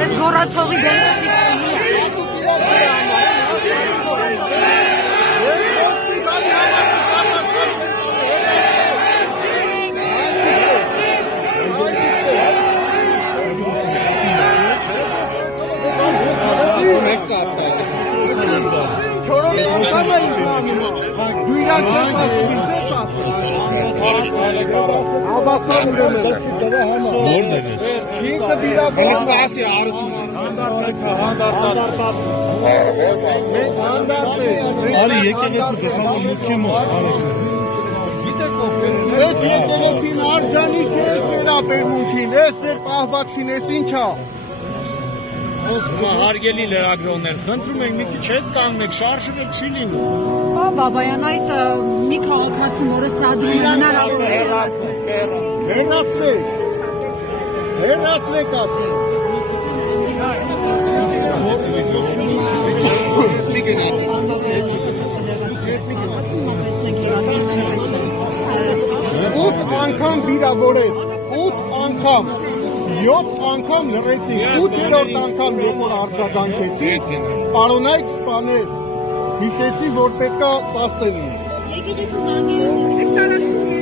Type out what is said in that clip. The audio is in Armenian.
Ես գորացողի դեմքը ֆիքսի է։ Ես եկեղեցին արժանիք ես վերաբերմունքին, ես ձեր պահվածքին ես ինչա։ Հարգելի լրագրողներ, խնդրում ենք մի քիչ հետ կանգնեք, շարժումը չի լինում։ Բաբայան, այդ մի քաղաքացի նորը սադրում է հնարավոր է Հեռացրեք, հեռացրեք ասեմ։ Ութ անգամ վիրավորեց, 8 անգամ, 7 անգամ լրեցին, 8-րդ անգամ երբ որ արձագանքեցի, պարոնայք սպաներ, հիշեցի, որ պետք է սաստել ինձ։ Եկեղեցու զանգերը,